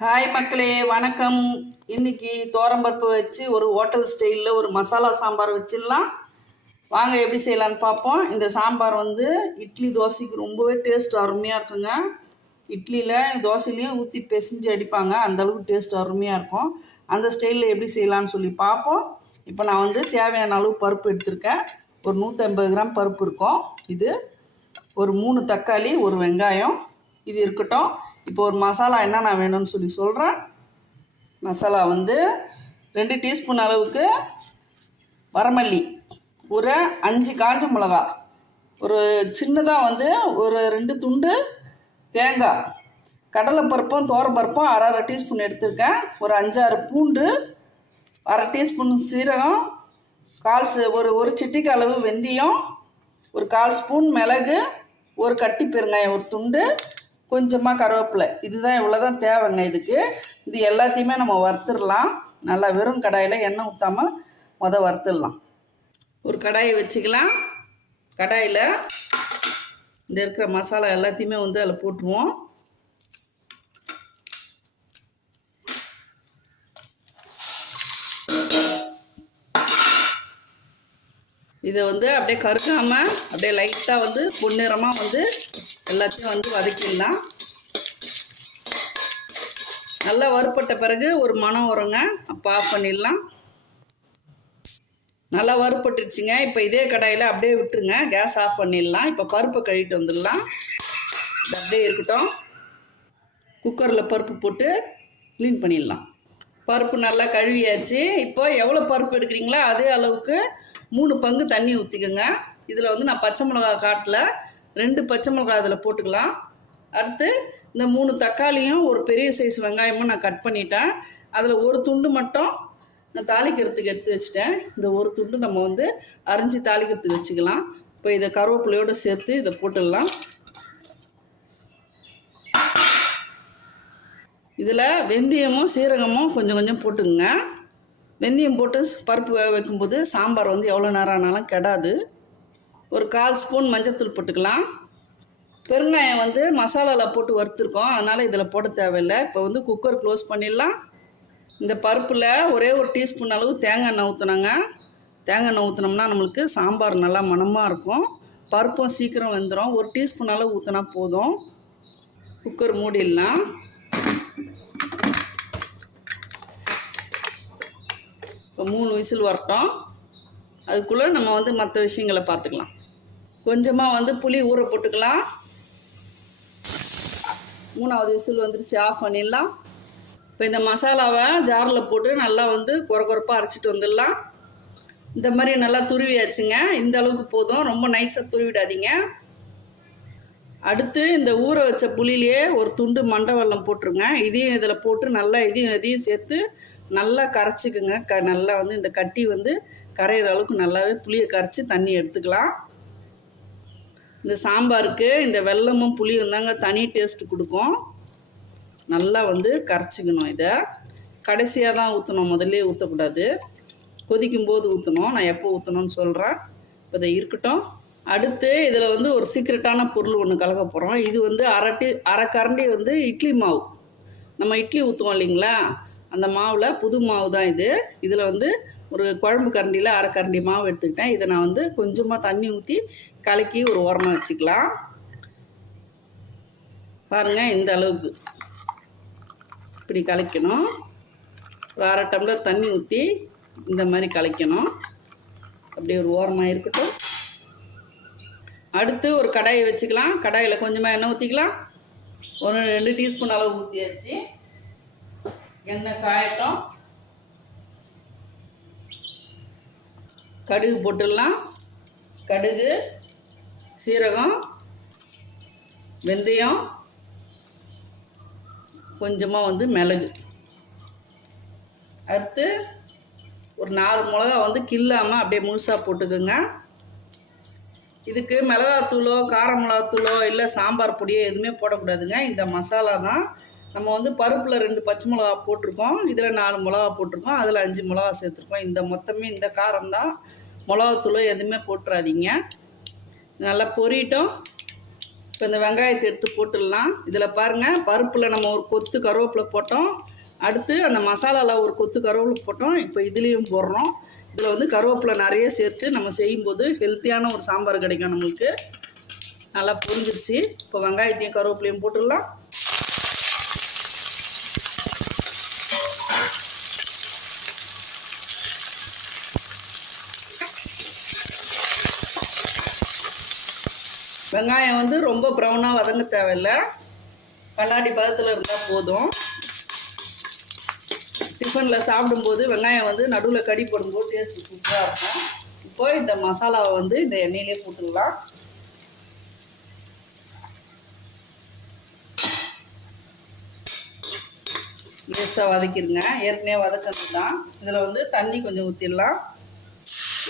Hi மக்களே வணக்கம். இன்னைக்கு தோரம்பருப்பு வச்சு ஒரு ஹோட்டல் ஸ்டைலில் ஒரு மசாலா சாம்பார் வச்சிடலாம். வாங்க எப்படி செய்யலான்னு பார்ப்போம். இந்த சாம்பார் வந்து இட்லி தோசைக்கு ரொம்பவே டேஸ்ட் அருமையாக இருக்குங்க. இட்லியில் தோசையிலையும் ஊற்றி பிசைஞ்சு அடிப்பாங்க. அந்த அளவுக்கு டேஸ்ட் அருமையாக இருக்கும். அந்த ஸ்டைலில் எப்படி செய்யலான்னு சொல்லி பார்ப்போம். இப்போ நான் வந்து தேவையான அளவு பருப்பு எடுத்திருக்கேன். ஒரு நூற்றம்பது கிராம் பருப்பு இருக்கும். இது ஒரு மூணு தக்காளி ஒரு வெங்காயம். இது இருக்கட்டும். இப்போ ஒரு மசாலா என்னென்ன வேணும்னு சொல்லி சொல்கிறேன் மசாலா வந்து ரெண்டு டீஸ்பூன் அளவுக்கு வரமல்லி ஒரு அஞ்சு காஞ்ச மிளகா ஒரு சின்னதாக வந்து ஒரு ரெண்டு துண்டு தேங்காய் கடலைப்பருப்பும் பருப்பும் அரை அரை டீஸ்பூன் எடுத்திருக்கேன். ஒரு அஞ்சாறு பூண்டு அரை டீஸ்பூன் சீரகம் கால் ஒரு ஒரு சிட்டிக்கு அளவு வெந்தயம் ஒரு கால் ஸ்பூன் மிளகு ஒரு கட்டி பெருங்காயம் ஒரு துண்டு கொஞ்சமாக கருவேப்பிலை. இதுதான் இவ்வளோ தான் தேவைங்க இதுக்கு. இது எல்லாத்தையுமே நம்ம வறுத்துடலாம். நல்லா வெறும் கடாயில் எண்ணெய் ஊற்றாமல் மொதல் வறுத்துடலாம். ஒரு கடாயை வச்சுக்கலாம். கடாயில் இந்த இருக்கிற மசாலா எல்லாத்தையுமே வந்து அதில் போட்டுருவோம். இதை வந்து அப்படியே கருக்காமல் அப்படியே லைட்டாக வந்து பொன்னிறமாக வந்து எல்லாத்தையும் வந்து வதக்கிடலாம். நல்லா வறுப்பட்ட பிறகு ஒரு மணம் வருங்க அப்போ ஆஃப் பண்ணிடலாம். நல்லா வறுப்பட்டுருச்சுங்க இப்போ இதே கடாயில் அப்படியே விட்டுருங்க. கேஸ் ஆஃப் பண்ணிடலாம். இப்போ பருப்பை கழுவிட்டு வந்துடலாம். இது அப்படியே இருக்கட்டும். குக்கரில் பருப்பு போட்டு க்ளீன் பண்ணிடலாம். பருப்பு நல்லா கழுவியாச்சு. இப்போ எவ்வளோ பருப்பு எடுக்கிறீங்களோ அதே அளவுக்கு மூணு பங்கு தண்ணி ஊற்றிக்கோங்க இதில் வந்து நான் பச்சை மிளகா காட்டில். ரெண்டு பச்சை மிளகா அதில் போட்டுக்கலாம். அடுத்து இந்த மூணு தக்காளியும் ஒரு பெரிய சைஸ் வெங்காயமும் நான் கட் பண்ணிட்டேன். அதில் ஒரு துண்டு மட்டும் நான் தாளிக்கிறதுக்கு எடுத்து வச்சுட்டேன். இந்த ஒரு துண்டு நம்ம வந்து அரிஞ்சு தாளிக்கிறதுக்கு வச்சுக்கலாம். இப்போ இதை கருவேப்பிலையோடு சேர்த்து இதை போட்டுடலாம். இதில் வெந்தயமும் சீரகமும் கொஞ்சம் கொஞ்சம் போட்டுங்க வெந்தயம் போட்டு பருப்பு வேக வைக்கும்போது சாம்பார் வந்து எவ்வளோ நேரம் ஆனாலும் கெடாது. ஒரு கால் ஸ்பூன் மஞ்சத்தூள் போட்டுக்கலாம். பெருங்காயம் வந்து மசாலாவில் போட்டு வறுத்துருக்கோம். அதனால் இதில் போட தேவையில்லை. இப்போ வந்து குக்கர் க்ளோஸ் பண்ணிடலாம். இந்த பருப்பில் ஒரே ஒரு டீஸ்பூன் அளவு தேங்காய் எண்ணெய் ஊற்றுனாங்க தேங்காய் எண்ணெய் ஊற்றினோம்னா நம்மளுக்கு சாம்பார் நல்லா மணமாக இருக்கும். பருப்பும் சீக்கிரம் வெந்துடும் ஒரு டீஸ்பூன் அளவு ஊற்றினா போதும். குக்கர் மூடிடலாம். இப்போ மூணு விசில் வரட்டும். அதுக்குள்ளே நம்ம வந்து மற்ற விஷயங்களை பார்த்துக்கலாம். கொஞ்சமாக வந்து புளி ஊற போட்டுக்கலாம். மூணாவது விசில் வந்துருச்சு ஆஃப் பண்ணிடலாம். இப்போ இந்த மசாலாவை ஜாரில் போட்டு நல்லா வந்து குறை குறைப்பாக அரைச்சிட்டு வந்துடலாம். இந்த மாதிரி நல்லா துருவியாச்சுங்க. இந்த அளவுக்கு போதும். ரொம்ப நைஸாக துருவிடாதீங்க. அடுத்து இந்த ஊற வச்ச புளியிலேயே ஒரு துண்டு மண்டவெல்லம் போட்டுருங்க. இதையும் இதில் போட்டு நல்லா இதையும் இதையும் சேர்த்து நல்லா கரைச்சிக்குங்க. க நல்லா வந்து இந்த கட்டி வந்து கரையிற அளவுக்கு நல்லாவே புளியை கரைச்சி தண்ணி எடுத்துக்கலாம். இந்த சாம்பாருக்கு இந்த வெல்லமும் புளியும் தாங்க தனி டேஸ்ட் கொடுக்கும். நல்லா வந்து கரைச்சிக்கணும் இதை. கடைசியாக தான் ஊற்றணும் முதல்ல ஊற்றக்கூடாது கொதிக்கும் போது ஊற்றணும் நான் எப்போ ஊற்றணும்னு சொல்கிறேன் இப்போ இதை இருக்கட்டும். அடுத்து இதில் வந்து ஒரு சீக்ரெட்டான பொருள் ஒன்று கலக்க போகிறோம் இது வந்து அரை டி அரை கரண்டி வந்து இட்லி மாவு. நம்ம இட்லி ஊற்றுவோம் இல்லைங்களா? அந்த மாவில் புது மாவு தான் இது. இதில் வந்து ஒரு குழம்பு கரண்டியில் அரை கரண்டி மாவு எடுத்துக்கிட்டேன். இதை நான் வந்து கொஞ்சமாக தண்ணி ஊற்றி கலக்கி ஒரு ஓரமாக வச்சுக்கலாம். பாருங்கள் இந்த அளவுக்கு. இப்படி கலக்கணும். ஒரு அரை டம்ளர் தண்ணி ஊற்றி இந்த மாதிரி கலக்கணும். அப்படியே ஒரு ஓரமாக இருக்கட்டும். அடுத்து ஒரு கடாயை வச்சுக்கலாம். கடாயில் கொஞ்சமாக எண்ணெய் ஊற்றிக்கலாம் ஒரு ரெண்டு டீஸ்பூன் அளவு ஊற்றியாச்சு எண்ணெய் காயட்டும். கடுகு போட்டுடலாம். கடுகு சீரகம் வெந்தயம் கொஞ்சமாக வந்து மிளகு. அடுத்து ஒரு நாலு மிளகா வந்து கில்லாமல் அப்படியே முழுசாக போட்டுக்கோங்க. இதுக்கு மிளகாத்தூளோ கார மிளகாத்தூளோ இல்லை சாம்பார் பொடியோ எதுவுமே போடக்கூடாதுங்க. இந்த மசாலா தான் நம்ம வந்து பருப்பில் ரெண்டு பச்சை மிளகா போட்டிருக்கோம். இதில் நாலு மிளகா போட்டிருக்கோம். அதில் அஞ்சு மிளகா சேர்த்துருக்கோம். இந்த மொத்தமே இந்த காரம் தான். மிளகாத்தூளோ எதுவுமே போட்டுறாதீங்க. நல்லா பொரியட்டும் இப்போ இந்த வெங்காயத்தை எடுத்து போட்டுடலாம். இதில் பாருங்கள் பருப்பில் நம்ம ஒரு கொத்து கருவேப்பிலை போட்டோம். அடுத்து அந்த மசாலாவில் ஒரு கொத்து கருவேப்பிலை போட்டோம். இப்போ இதுலேயும் போடுறோம். இதில் வந்து கருவேப்பிலை நிறைய சேர்த்து நம்ம செய்யும்போது ஹெல்த்தியான ஒரு சாம்பார் கிடைக்கும் நம்மளுக்கு. நல்லா புரிஞ்சிருச்சு. இப்போ வெங்காயத்தையும் கருவேப்பிலையும் போட்டுடலாம். வெங்காயம் வந்து ரொம்ப ப்ரௌனாக வதங்க தேவையில்லை. கண்ணாடி பதத்தில் இருந்தால் போதும். டிஃபனில் சாப்பிடும்போது வெங்காயம் வந்து நடுவில் கடி போடும்போது டேஸ்ட் சூப்பராக இருக்கும். இப்போ இந்த மசாலாவை வந்து இந்த எண்ணெயிலே போட்டுக்கலாம். லேசாக வதக்கிடுங்க. ஏற்கனவே வதக்கிறது தான் இதில் வந்து தண்ணி கொஞ்சம் ஊற்றிடலாம்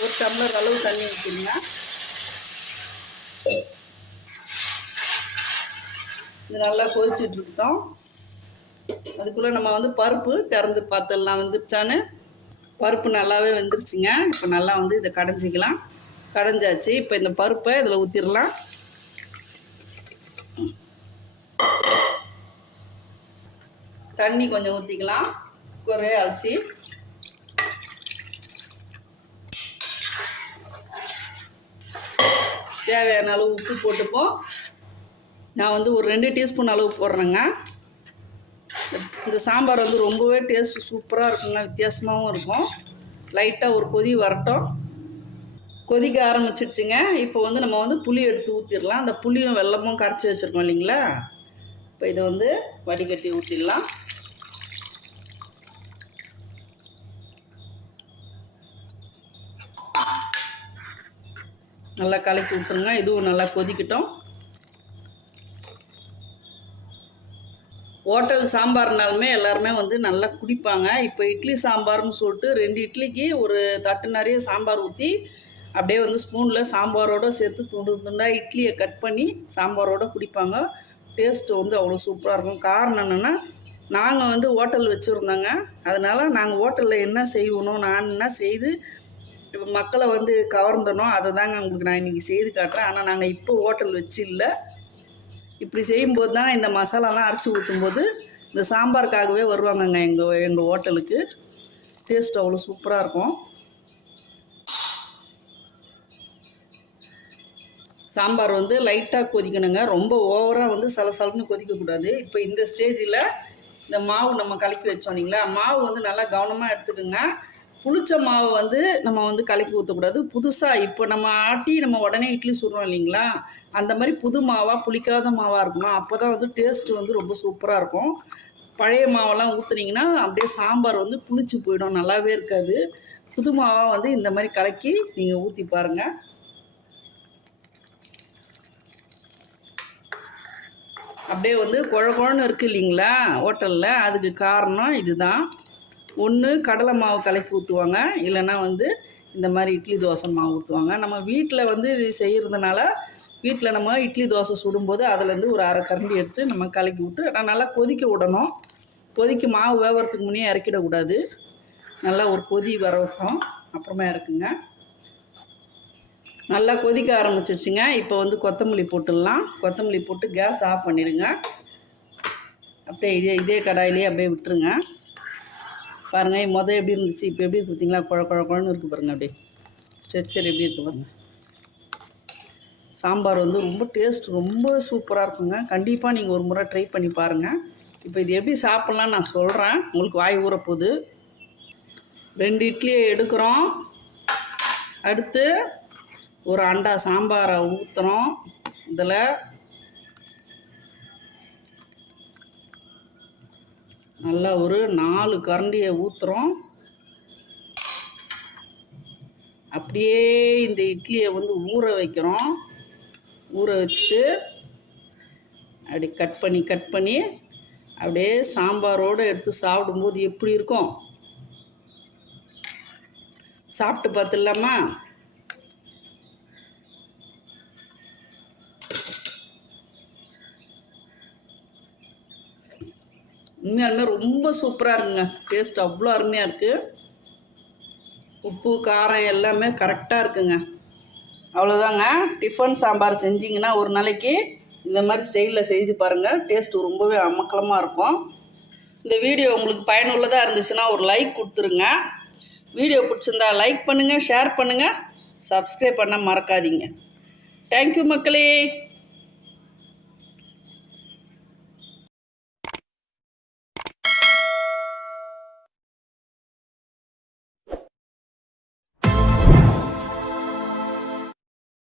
ஒரு டம்ளர் அளவு தண்ணி ஊற்றிடுங்க இது நல்லா கொதிச்சுட்டு இருக்கட்டும் அதுக்குள்ளே நம்ம வந்து பருப்பு திறந்து பார்த்துடலாம் வந்துருச்சான்னு. பருப்பு நல்லாவே வெந்துருச்சுங்க. இப்போ நல்லா வந்து இதை கடைஞ்சிக்கலாம். கடைஞ்சாச்சு. இப்போ இந்த பருப்பை இதில் ஊற்றிடலாம் தண்ணி கொஞ்சம் ஊற்றிக்கலாம் குறைய அரிசி. தேவையான அளவு உப்பு போட்டுப்போம். நான் வந்து ஒரு ரெண்டு டீஸ்பூன் அளவு போடுறேங்க. இந்த சாம்பார் வந்து ரொம்பவே டேஸ்ட் சூப்பராக இருக்குங்க வித்தியாசமாகவும் இருக்கும். லைட்டாக ஒரு கொதி வரட்டும். கொதிக்க ஆரம்பிச்சிடுச்சுங்க இப்போ வந்து நம்ம வந்து புளி எடுத்து ஊற்றிடலாம் அந்த புளியும் வெல்லமும் கரைச்சி வச்சுருக்கோம் இல்லைங்களா? இப்போ இதை வந்து வடிகட்டி ஊற்றிடலாம் நல்லா கலக்கி விட்டுருங்க. இதுவும் நல்லா கொதிக்கட்டும். ஹோட்டல் சாம்பார்னாலுமே எல்லாருமே வந்து நல்லா குடிப்பாங்க. இப்போ இட்லி சாம்பார்னு சொல்லிட்டு ரெண்டு இட்லிக்கு ஒரு தட்டு நிறைய சாம்பார் ஊற்றி அப்படியே வந்து ஸ்பூனில் சாம்பாரோடு சேர்த்து துண்டு துண்டாக இட்லியை கட் பண்ணி சாம்பாரோடு குடிப்பாங்க. டேஸ்ட்டு வந்து அவ்வளோ சூப்பராக இருக்கும். காரணம் என்னென்னா நாங்கள் வந்து ஹோட்டல் வச்சுருந்தோங்க. அதனால் நாங்கள் ஹோட்டலில் என்ன செய்யணும் நான் என்ன செய்து மக்களை வந்து கவர்ந்தனோ அதை தாங்க உங்களுக்கு நான் இன்றைக்கி செய்து காட்டுறேன். ஆனால் நாங்கள் இப்போ ஹோட்டல் வச்சு இல்லை இப்படி செய்யும்போது தான் இந்த மசாலாலாம் அரைச்சி ஊற்றும்போது இந்த சாம்பாருக்காகவே வருவாங்கங்க எங்கள் எங்கள் ஹோட்டலுக்கு. டேஸ்ட் அவ்வளோ சூப்பராக இருக்கும். சாம்பார் வந்து லைட்டாக கொதிக்கணுங்க. ரொம்ப ஓவராக வந்து சலசலன்னு கொதிக்கக்கூடாது. இப்போ இந்த ஸ்டேஜில் இந்த மாவு நம்ம கலக்கி வச்சோம் இல்லைங்களா? மாவு வந்து நல்லா கவனமாக எடுத்துக்கோங்க. புளிச்ச மாவை வந்து நம்ம வந்து கலக்கி ஊற்றக்கூடாது புதுசாக இப்போ நம்ம ஆட்டி நம்ம உடனே இட்லி சுடுறோம் இல்லைங்களா? அந்த மாதிரி புது மாவாக புளிக்காத மாவாக இருக்கணும். அப்போ தான் வந்து டேஸ்ட்டு வந்து ரொம்ப சூப்பராக இருக்கும். பழைய மாவெல்லாம் ஊற்றுனீங்கன்னா அப்படியே சாம்பார் வந்து புளிச்சு போயிடும். நல்லாவே இருக்காது. புது மாவாக வந்து இந்த மாதிரி கலக்கி நீங்கள் ஊற்றி பாருங்கள் அப்படியே வந்து குழ குழன்னு இருக்குது இல்லைங்களா? ஹோட்டலில். அதுக்கு காரணம் இதுதான். ஒன்று கடலை மாவு கலக்கி ஊற்றுவாங்க இல்லைன்னா வந்து இந்த மாதிரி இட்லி தோசை மாவு ஊற்றுவாங்க நம்ம வீட்டில் வந்து இது செய்கிறதுனால வீட்டில் நம்ம இட்லி தோசை சுடும்போது அதுலேருந்து ஒரு அரை கரண்டி எடுத்து நம்ம கலக்கி விட்டு ஆனால் நல்லா கொதிக்க விடணும். கொதிக்க மாவு வேவறதுக்கு முன்னே இறக்கிடக்கூடாது நல்லா ஒரு கொதி வர வரட்டும் அப்புறமா இறக்குங்க. நல்லா கொதிக்க ஆரம்பிச்சிடுச்சுங்க இப்போ வந்து கொத்தமல்லி போட்டுடலாம். கொத்தமல்லி போட்டு கேஸ் ஆஃப் பண்ணிடுங்க. அப்படியே இதே இதே கடாயிலே அப்படியே விட்டுருங்க. பாருங்கள் மொதல் எப்படி இருந்துச்சு இப்போ எப்படி பார்த்தீங்களா குழ குழ குழன்னு இருக்குது பாருங்கள் அப்படியே. ஸ்ட்ரெச்சர் எப்படி இருக்குது பாருங்கள் சாம்பார் வந்து ரொம்ப டேஸ்ட் ரொம்ப சூப்பராக இருக்குங்க. கண்டிப்பாக நீங்கள் ஒரு முறை ட்ரை பண்ணி பாருங்கள் இப்போ இது எப்படி சாப்பிட்லாம் நான் சொல்கிறேன் உங்களுக்கு வாய் ஊறப்போகுது ரெண்டு இட்லியை எடுக்கிறோம். அடுத்து ஒரு அண்டா சாம்பாரை ஊற்றுறோம் இதில் நல்லா ஒரு நாலு கரண்டியை ஊற்றுறோம் அப்படியே இந்த இட்லியை வந்து ஊற வைக்கிறோம். ஊற வச்சுட்டு அப்படி கட் பண்ணி கட் பண்ணி அப்படியே சாம்பாரோடு எடுத்து சாப்பிடும்போது எப்படி இருக்கும்? சாப்பிட்டு பார்த்துடலாமா? உண்மையாலுமே ரொம்ப சூப்பராக இருக்குங்க. டேஸ்ட் அவ்வளோ அருமையாக இருக்குது உப்பு காரம் எல்லாமே கரெக்டாக இருக்குங்க. அவ்வளோதாங்க டிஃபன் சாம்பார் செஞ்சிங்கன்னா ஒரு நாளைக்கு இந்த மாதிரி ஸ்டைலில் செய்து பாருங்கள் டேஸ்ட்டு ரொம்பவே அமக்கலமாக இருக்கும். இந்த வீடியோ உங்களுக்கு பயனுள்ளதாக இருந்துச்சுன்னா ஒரு லைக் கொடுத்துருங்க. வீடியோ பிடிச்சிருந்தா லைக் பண்ணுங்கள் ஷேர் பண்ணுங்கள் சப்ஸ்கிரைப் பண்ண மறக்காதீங்க. தேங்க்யூ மக்களே.